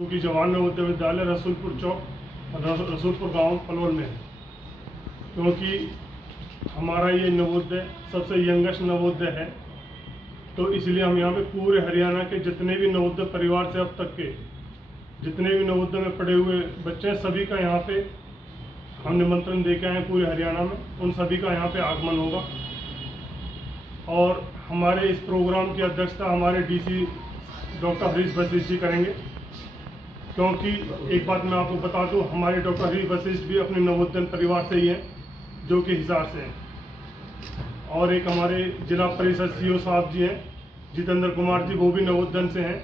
क्योंकि जवान नवोदय विद्यालय रसूलपुर चौक रसूलपुर गांव पलवल में है, क्योंकि हमारा ये नवोदय सबसे यंगेस्ट नवोदय है। तो इसलिए हम यहाँ पे पूरे हरियाणा के जितने भी नवोदय परिवार से अब तक के जितने भी नवोदय में पढ़े हुए बच्चे हैं, सभी का यहाँ पे हम निमंत्रण दे के आए हैं। पूरे हरियाणा में उन सभी का यहाँ पे आगमन होगा और हमारे इस प्रोग्राम की अध्यक्षता हमारे डीसी डॉक्टर हरीश वशिष्ठ जी करेंगे। क्योंकि एक बात मैं आपको बता दूं, हमारे डॉक्टर हरीश वशिष्ठ भी अपने नवोदय परिवार से ही हैं, जो कि हिसार से हैं। और एक हमारे जिला परिषद सीओ साहब जी हैं, जितेंद्र कुमार जी, वो भी नवोदय से हैं।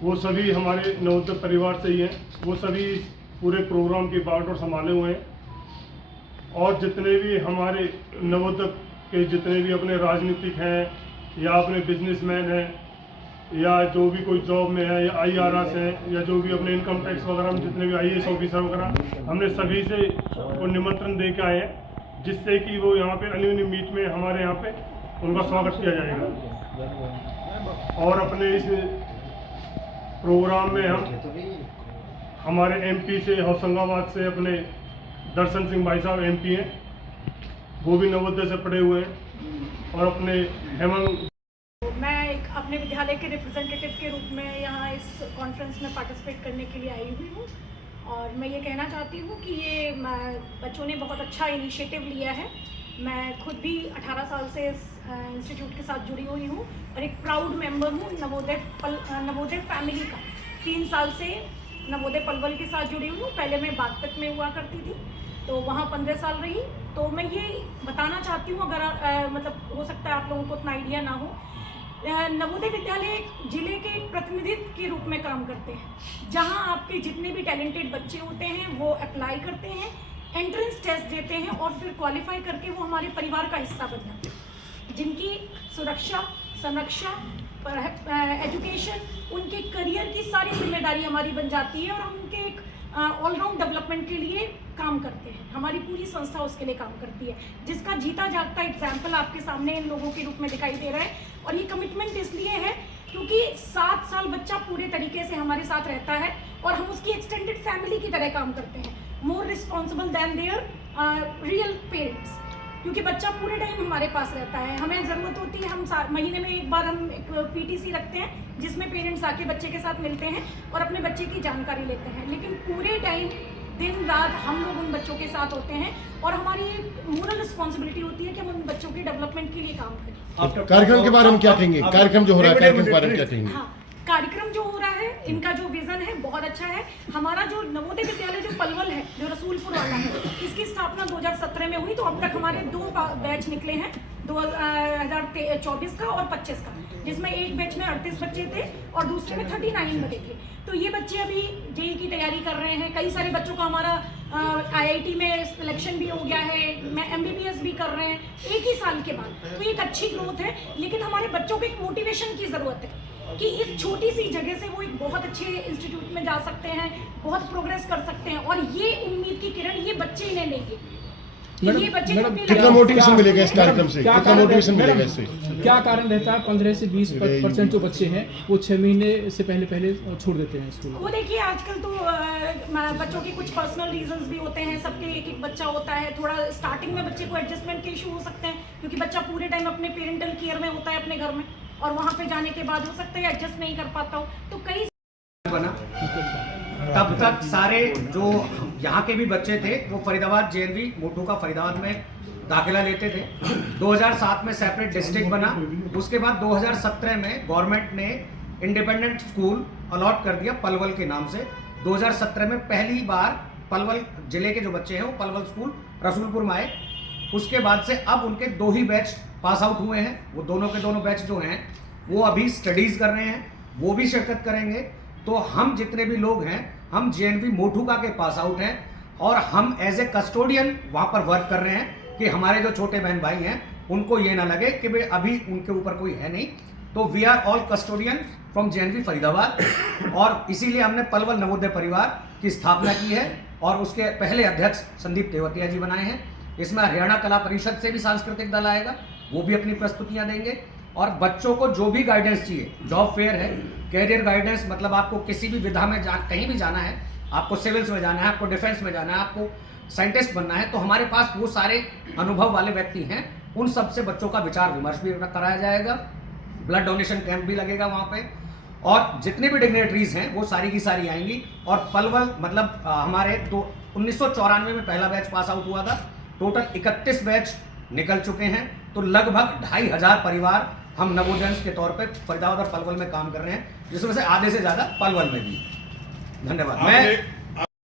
वो सभी हमारे नवोदय परिवार से ही हैं। वो सभी पूरे प्रोग्राम की बाट और संभाले हुए हैं। और जितने भी हमारे नवोदय के जितने भी अपने राजनीतिक हैं या अपने बिजनेसमैन हैं या जो भी कोई जॉब में है या IRS है या जो भी अपने इनकम टैक्स वगैरह में जितने भी IAS ऑफिसर वगैरह, हमने सभी से वो निमंत्रण दे के आए हैं, जिससे कि वो यहाँ पे एनुअल मीट में हमारे यहाँ पे उनका स्वागत किया जाएगा। और अपने इस प्रोग्राम में हम हमारे MP से होशंगाबाद से अपने दर्शन सिंह भाई साहब MP हैं, वो भी नवोदय से पढ़े हुए हैं। और अपने हेमंत, मैं एक अपने विद्यालय के रिप्रेजेंटेटिव के रूप में यहाँ इस कॉन्फ्रेंस में पार्टिसिपेट करने के लिए आई हुई हूँ। और मैं ये कहना चाहती हूँ कि ये बच्चों ने बहुत अच्छा इनिशिएटिव लिया है। मैं खुद भी 18 साल से इस इंस्टीट्यूट के साथ जुड़ी हुई हूँ और एक प्राउड मेंबर हूँ नवोदय फैमिली का। 3 साल से नवोदय पलवल के साथ जुड़ी हुई हूँ। पहले मैं बागपत में हुआ करती थी, तो वहाँ 15 साल रही। तो मैं ये बताना चाहती हूँ, अगर मतलब हो सकता है आप लोगों को उतना आइडिया ना हो, नवोदय विद्यालय जिले के प्रतिनिधित्व के रूप में काम करते हैं, जहां आपके जितने भी टैलेंटेड बच्चे होते हैं वो अप्लाई करते हैं, एंट्रेंस टेस्ट देते हैं और फिर क्वालिफाई करके वो हमारे परिवार का हिस्सा बन जाते हैं, जिनकी सुरक्षा, संरक्षा, एजुकेशन, उनके करियर की सारी जिम्मेदारी हमारी बन जाती है और हम उनके एक ऑलराउंड डेवलपमेंट के लिए काम करते हैं। हमारी पूरी संस्था उसके लिए काम करती है, जिसका जीता जागता एग्जाम्पल आपके सामने इन लोगों के रूप में दिखाई दे रहा है। और ये कमिटमेंट इसलिए है क्योंकि 7 साल बच्चा पूरे तरीके से हमारे साथ रहता है और हम उसकी एक्सटेंडेड फैमिली की तरह काम करते हैं, more responsible than their real parents. क्योंकि बच्चा पूरे टाइम हमारे पास रहता है, हमें ज़रूरत होती है, हम महीने में एक बार हम एक PTC रखते हैं जिसमें पेरेंट्स आके बच्चे के साथ मिलते हैं और अपने बच्चे की जानकारी लेते हैं। लेकिन पूरे टाइम दिन रात हम लोग उन बच्चों के साथ होते हैं और हमारी एक मोरल रिस्पॉन्सिबिलिटी होती है कि हम उन बच्चों के डेवलपमेंट के लिए काम करें। कार्यक्रम के बारे में क्या कहेंगे? कार्यक्रम जो हो रहा है, कार्यक्रम के बारे में क्या कहेंगे? हाँ, कार्यक्रम जो हो रहा है, इनका जो विजन है बहुत अच्छा है। हमारा जो नवोदय विद्यालय जो पलवल है, जो रसूलपुर वाला है, इसकी स्थापना 2017 में हुई। तो अब तक हमारे 2 बैच निकले हैं, 2024 का और 25 का, जिसमें एक बैच में 38 बच्चे थे और दूसरे में 39 बच्चे थे। तो ये बच्चे अभी JEE की तैयारी कर रहे हैं। कई सारे बच्चों का हमारा IIT में सिलेक्शन भी हो गया है, मैं MBBS भी कर रहे हैं एक ही साल के बाद। तो एक अच्छी ग्रोथ है, लेकिन हमारे बच्चों को एक मोटिवेशन की ज़रूरत है कि इस छोटी सी जगह से वो एक बहुत अच्छे इंस्टीट्यूट में जा सकते हैं, बहुत प्रोग्रेस कर सकते हैं। और ये उम्मीद की किरण ये बच्चे इन्हें लेंगे। ये बच्चे कितना मोटिवेशन मिलेगा इस कार्यक्रम से? कितना मोटिवेशन मिलेगा इससे? क्या कारण रहता है 15 से 20% जो बच्चे हैं वो 6 महीने से पहले छोड़ देते हैं स्कूल? वो देखिए, आजकल तो बच्चों के कुछ पर्सनल रीजंस भी होते हैं, सबके एक बच्चा होता है। थोड़ा स्टार्टिंग में बच्चे को एडजस्टमेंट के इशू हो सकते हैं, क्योंकि बच्चा पूरे टाइम अपने पेरेंटल केयर में होता है अपने घर में, और वहाँ पे जाने के बाद हो सकता है एडजस्ट नहीं कर पाता हो। तो कई बना तब तक सारे जो यहाँ के भी बच्चे थे वो फरीदाबाद JNV मोटू का फरीदाबाद में दाखिला लेते थे। 2007 में सेपरेट डिस्ट्रिक्ट बना। उसके बाद 2017 में गवर्नमेंट ने इंडिपेंडेंट स्कूल अलॉट कर दिया पलवल के नाम से। 2017 में पहली बार पलवल जिले के जो बच्चे हैं वो पलवल स्कूल रसूलपुर में आए। उसके बाद से अब उनके 2 ही बैच पास आउट हुए हैं। वो दोनों के दोनों बैच जो हैं वो अभी स्टडीज़ कर रहे हैं, वो भी शिरकत करेंगे। तो हम जितने भी लोग हैं, हम JNV मोठूका के पास आउट हैं और हम एज ए कस्टोडियन वहाँ पर वर्क कर रहे हैं कि हमारे जो छोटे बहन भाई हैं उनको ये ना लगे कि भाई अभी उनके ऊपर कोई है नहीं। तो we are all custodian from JNV Faridabad. और इसीलिए हमने पलवल नवोदय परिवार की स्थापना की है और उसके पहले अध्यक्ष संदीप तेवतिया जी बनाए हैं। इसमें हरियाणा कला परिषद से भी सांस्कृतिक दल आएगा, वो भी अपनी प्रस्तुतियाँ देंगे। और बच्चों को जो भी गाइडेंस चाहिए, जॉब फेयर है, कैरियर गाइडेंस, मतलब आपको किसी भी विधा में कहीं भी जाना है, आपको सिविल्स में जाना है, आपको डिफेंस में जाना है, आपको साइंटिस्ट बनना है, तो हमारे पास वो सारे अनुभव वाले व्यक्ति हैं। उन सब से बच्चों का विचार विमर्श भी कराया जाएगा, ब्लड डोनेशन कैंप भी लगेगा वहाँ पे, और जितनी भी डिग्नेटरीज हैं वो सारी की सारी आएंगी। और पलवल मतलब हमारे 1994 में पहला बैच पास आउट हुआ था, टोटल 31 बैच निकल चुके हैं, तो लगभग 2500 परिवार हम नवोदय के तौर पे फरीदाबाद और पलवल में काम कर रहे हैं, जिसमें से आधे से ज़्यादा पलवल में भी। धन्यवाद। मैं